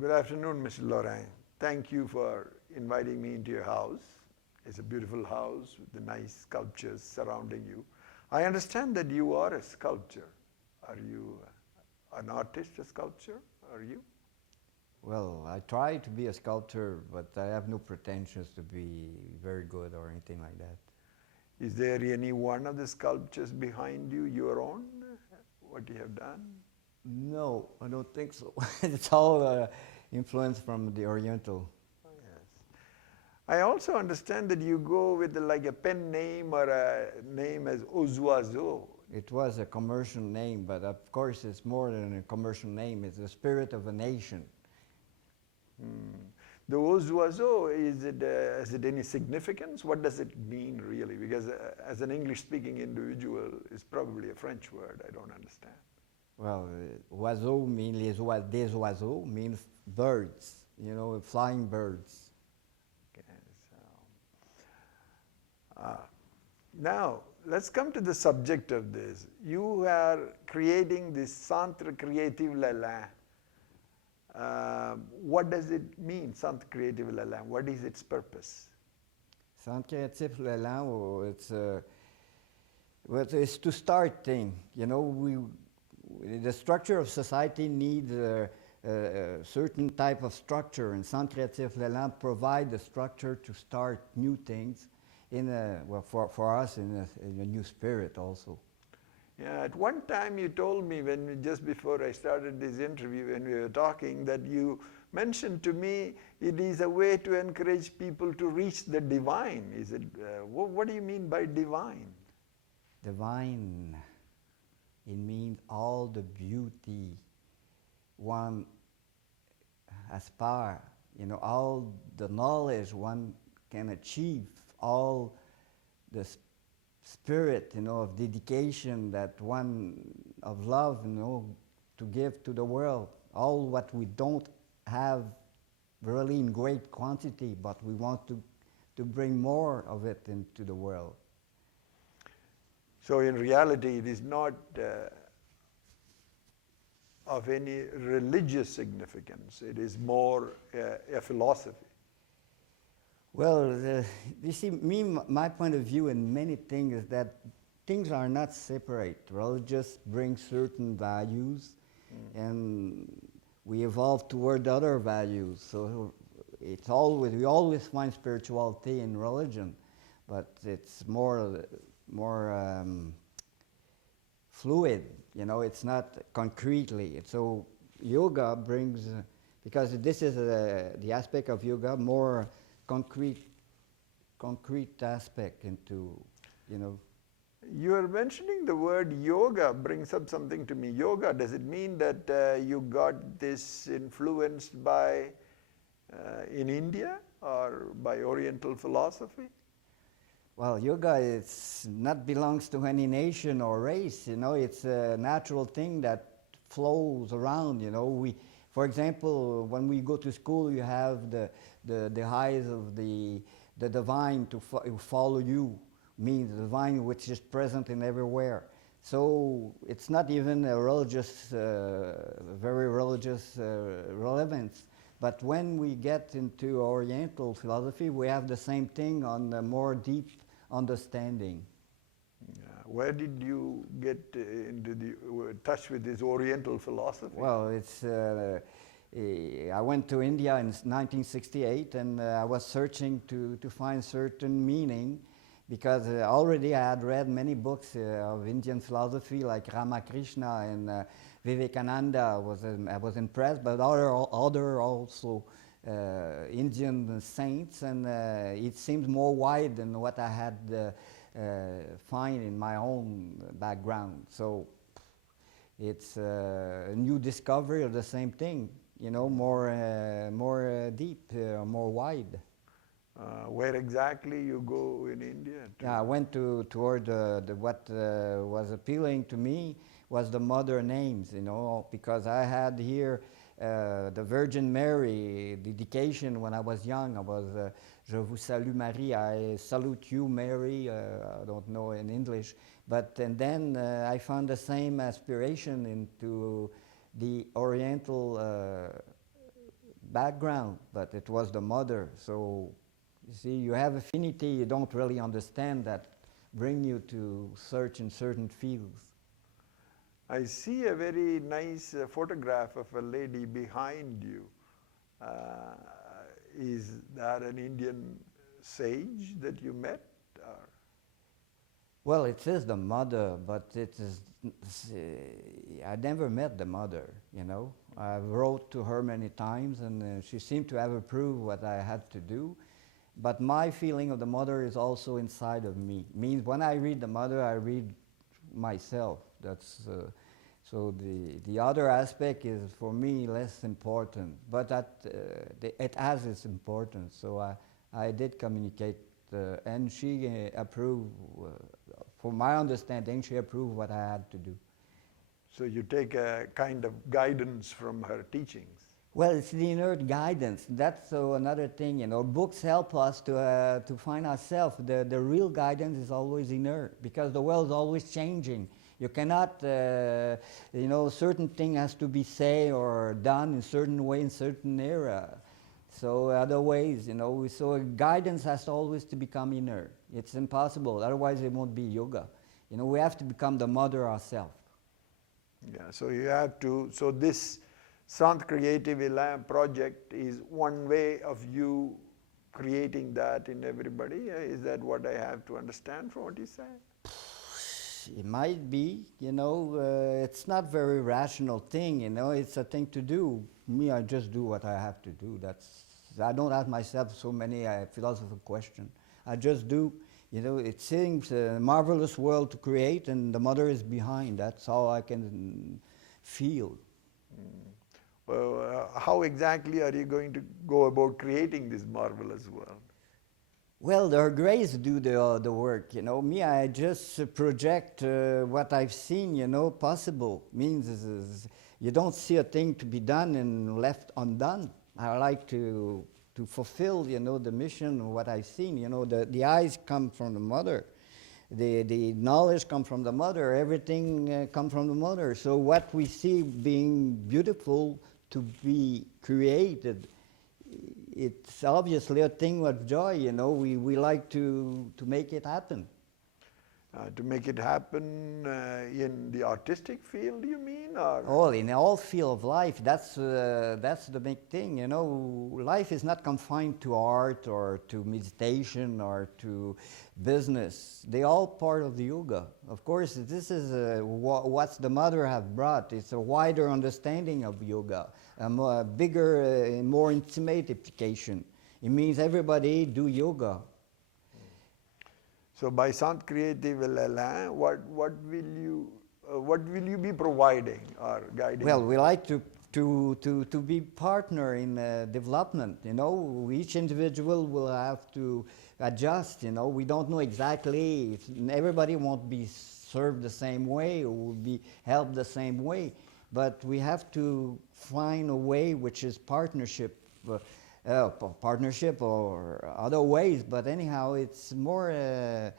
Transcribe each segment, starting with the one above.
Good afternoon, Mr. Lorrain. Thank you for inviting me into your house. It's a beautiful house with the nice sculptures surrounding you. I understand that you are a sculptor. Are you an artist, a sculptor? Are you? Well, I try to be a sculptor, but I have no pretensions to be very good or anything like that. Is there any one of the sculptures behind you, your own, what you have done? No, I don't think so. It's all influenced from the Oriental. Yes. I also understand that you go with like a pen name or a name as Ozoazo. It was a commercial name, but of course it's more than a commercial name. It's the spirit of a nation. The Ozoazo, has it any significance? What does it mean really? Because as an English-speaking individual, it's probably a French word. I don't understand. Well, oiseau means des oiseaux means birds, you know, flying birds. Okay, so, now, let's come to the subject of this. You are creating this Centre Creative Lorrain. What does it mean, Centre Creative Lorrain? What is its purpose? Centre Creatif Lorrain, it's to start things. You know, the structure of society needs a certain type of structure, and Centre Creatif Lorrain provide the structure to start new things for us in a new spirit also. Yeah, at one time you told me just before I started this interview when we were talking that you mentioned to me it is a way to encourage people to reach the divine. Is it? What do you mean by divine? Divine, it means all the beauty one aspire, you know, all the knowledge one can achieve, all the spirit, you know, of dedication that one, of love, you know, to give to the world, all what we don't have really in great quantity, but we want to bring more of it into the world. So in reality, it is not of any religious significance. It is more a philosophy. Well, you see, my point of view in many things is that things are not separate. Religious brings certain values, and we evolve toward other values. So it's always, we always find spirituality in religion, but it's more fluid. You know, it's not concretely. So yoga brings, because this is the aspect of yoga, more concrete aspect into, you know. You are mentioning the word yoga brings up something to me. Yoga, does it mean that you got this influenced by in India or by Oriental philosophy? Well, yoga it's not belongs to any nation or race. You know, it's a natural thing that flows around. You know, for example, when we go to school, you have the eyes of the divine to follow you, means the divine which is present in everywhere. So it's not even a religious, very religious relevance. But when we get into Oriental philosophy, we have the same thing on a more deep understanding. Yeah. Where did you get into the touch with this Oriental philosophy? Well, it's. I went to India in 1968, and I was searching to find certain meaning, because already I had read many books of Indian philosophy, like Ramakrishna and Vivekananda. I was impressed, but other also Indian saints, and it seems more wide than what I had find in my own background. So it's a new discovery of the same thing. You know, more deep, more wide. Where exactly you go in India? Yeah, I went toward what was appealing to me was the mother names, you know, because I had here the Virgin Mary dedication when I was young. I was, Je vous salue Marie, I salute you Mary, I don't know in English, and then I found the same aspiration into the Oriental background, but it was the mother. So you see, you have affinity you don't really understand that bring you to search in certain fields. I see a very nice photograph of a lady behind you. Uh, is that an Indian sage that you met? Or? Well, it is the mother, but it is, I never met the mother, you know. I wrote to her many times and she seemed to have approved what I had to do. But my feeling of the mother is also inside of me. Means when I read the mother, I read myself. That's, so the other aspect is for me less important, but it has its importance. So I did communicate and she approved, for my understanding, she approved what I had to do. So you take a kind of guidance from her teachings. Well, it's the inner guidance. That's another thing, you know. Books help us to find ourselves. The real guidance is always inner, because the world is always changing. You cannot, you know, certain thing has to be said or done in certain way in certain era. So other ways, you know, so guidance has always to become inner. It's impossible, otherwise it won't be yoga. You know, we have to become the mother ourselves. Yeah, so you have to, so this Sant Creative Elan project is one way of you creating that in everybody. Is that what I have to understand from what you said? It might be, you know, it's not very rational thing, you know, it's a thing to do. Me, I just do what I have to do. I don't ask myself so many philosophical questions. I just do, you know, it seems a marvelous world to create and the mother is behind. That's all I can feel. Well, how exactly are you going to go about creating this marvelous world? Well, her grace do the work, you know. Me, I just project what I've seen, you know, possible. Means is you don't see a thing to be done and left undone. I like to fulfill, you know, the mission of what I've seen. You know, the eyes come from the mother. The knowledge comes from the mother. Everything comes from the mother. So what we see being beautiful to be created, it's obviously a thing of joy, you know. We like to make it happen. To make it happen in the artistic field, you mean? Or? All in all field of life, that's the big thing, you know. Life is not confined to art or to meditation or to business. They all part of the yoga. Of course, this is what the mother have brought. It's a wider understanding of yoga, a bigger, more intimate application. It means everybody do yoga. So by Sant Creative Elan, what will you be providing or guiding? Well, we like to be partner in development. You know, each individual will have to adjust. You know, we don't know exactly if everybody won't be served the same way or will be helped the same way, but we have to find a way which is partnership. Partnership or other ways, but anyhow, it's more a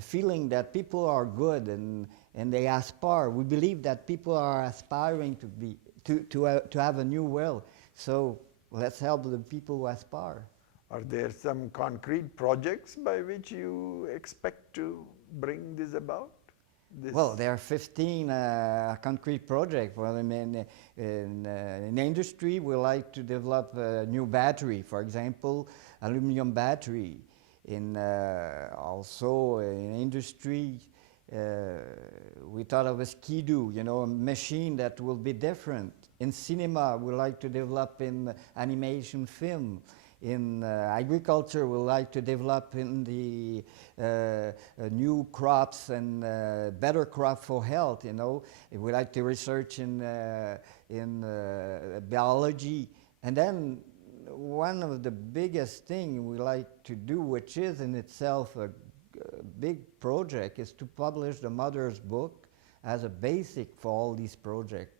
feeling that people are good and they aspire. We believe that people are aspiring to have a new world. So let's help the people who aspire. Are there some concrete projects by which you expect to bring this about? Well, there are 15 concrete projects. Well, I mean, in industry, we like to develop a new battery, for example, aluminum battery. Also in industry, we thought of a skidoo, you know, a machine that will be different. In cinema, we like to develop in animation film. In agriculture, we like to develop in the new crops and better crop for health, you know. We like to research in biology. And then one of the biggest things we like to do, which is in itself a big project, is to publish the mother's book as a basic for all these projects.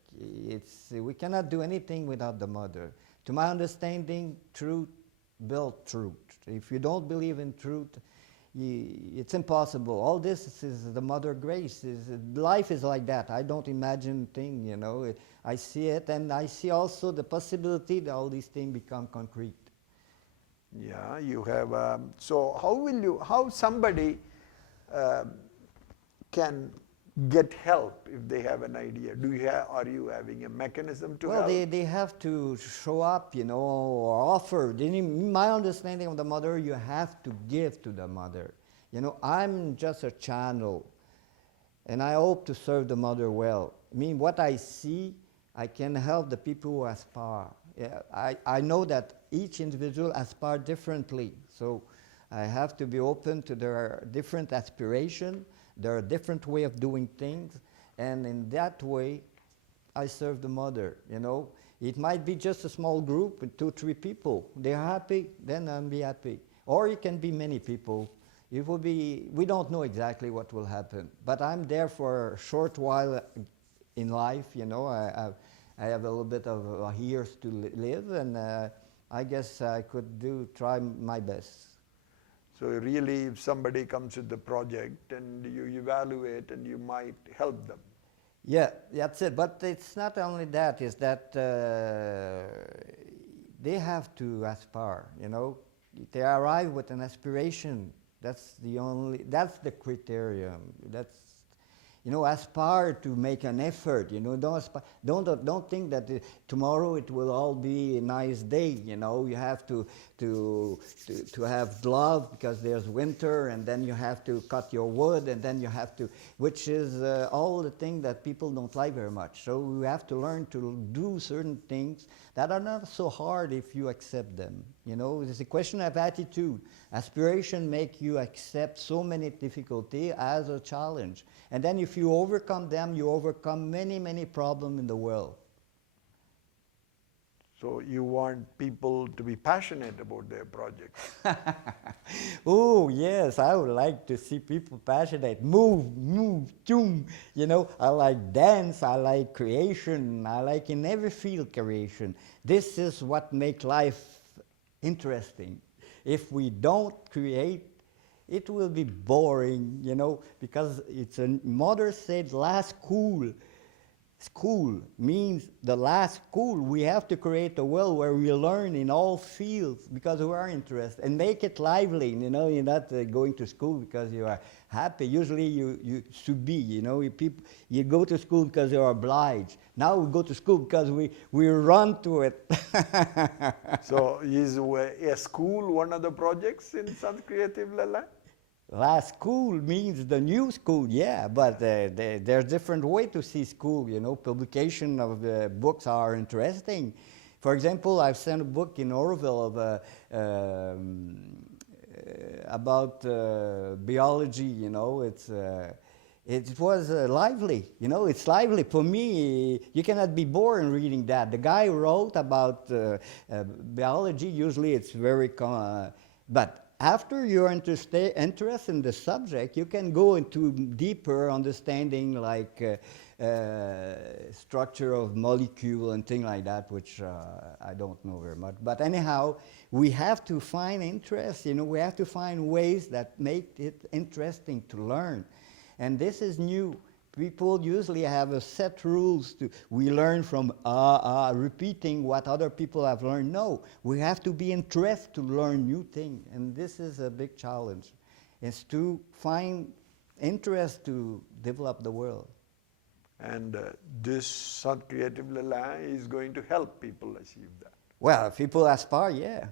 We cannot do anything without the mother. To my understanding, truth build truth. If you don't believe in truth, it's impossible. All this is the Mother Grace. Life is like that. I don't imagine things, you know. I see it, and I see also the possibility that all these things become concrete. Yeah, you have. So how somebody can get help if they have an idea? Are you having a mechanism to help? Well, they have to show up, you know, or offer. My understanding of the mother, you have to give to the mother. You know, I'm just a channel, and I hope to serve the mother well. I mean, what I see, I can help the people who aspire. Yeah, I know that each individual aspire differently, so I have to be open to their different aspiration, their different way of doing things, and in that way, I serve the mother, you know. It might be just a small group with 2, 3 people. They're happy, then I'll be happy. Or it can be many people. It will be, we don't know exactly what will happen, but I'm there for a short while in life, you know. I have a little bit of years to live, and I guess I could try my best. So really, if somebody comes with the project and you evaluate and you might help them. Yeah, that's it. But it's not only that, it's that they have to aspire, you know. They arrive with an aspiration. That's the criterion. That's, you know, aspire to make an effort, you know. Don't think that tomorrow it will all be a nice day, you know. You have to have gloves because there's winter, and then you have to cut your wood, and then you have to, which is all the things that people don't like very much. So you have to learn to do certain things that are not so hard if you accept them, you know. It's a question of attitude. Aspiration make you accept so many difficulties as a challenge. And then if you overcome them, you overcome many, many problems in the world. So you want people to be passionate about their projects. Oh, yes, I would like to see people passionate. Move, choom. You know, I like dance, I like creation, I like in every field creation. This is what makes life interesting. If we don't create, it will be boring, you know, because it's a mother said last school. School means the last school. We have to create a world where we learn in all fields because we are interested and make it lively. You know, you're not going to school because you are happy. Usually you should be, you know, you go to school because you're obliged. Now we go to school because we run to it. So is a school one of the projects in South Creative Lala? Last school means the new school, yeah, but there's different way to see school, you know. Publication of books are interesting. For example, I've sent a book in Auroville of about biology, you know. It was lively, you know. It's lively. For me, you cannot be bored in reading that. The guy wrote about biology. Usually it's very but after you're interested in the subject, you can go into deeper understanding, like structure of molecule and things like that, which I don't know very much. But anyhow, we have to find interest. You know, we have to find ways that make it interesting to learn, and this is new. People usually have a set rules we learn from repeating what other people have learned. No, we have to be interested to learn new things, and this is a big challenge, is to find interest to develop the world. And this South Creative Lala is going to help people achieve that. Well, if people aspire, yeah.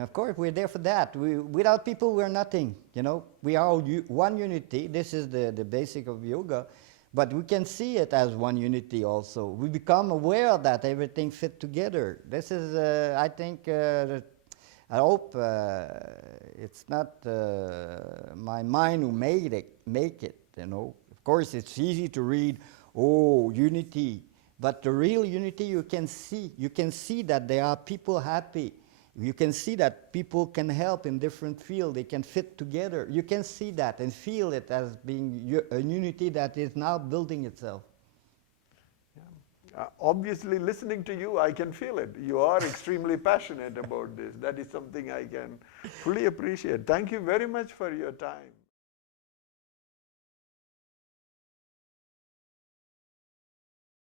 Of course, we're there for that. Without people, we're nothing, you know. We are all one unity. This is the basic of yoga. But we can see it as one unity also. We become aware that everything fit together. This is, I think, I hope it's not my mind who make it, you know. Of course, it's easy to read, oh, unity. But the real unity you can see that there are people happy. You can see that people can help in different fields. They can fit together. You can see that and feel it as being a unity that is now building itself. Obviously, listening to you, I can feel it. You are extremely passionate about this. That is something I can fully appreciate. Thank you very much for your time.